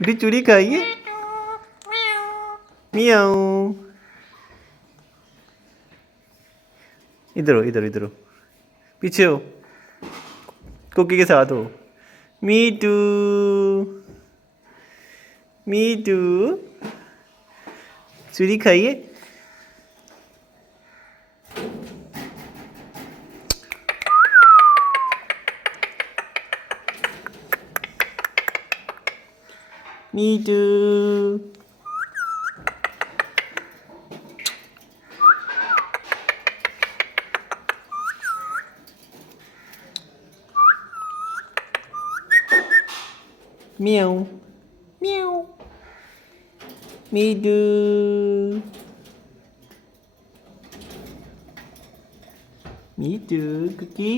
उठी चूड़ी खाइए मियाऊ इधर हो पीछे हो कुकी के साथ हो मीटू मीटू चूड़ी खाइए मीटू म्याऊ म्याऊ मीटू मीटू कुकी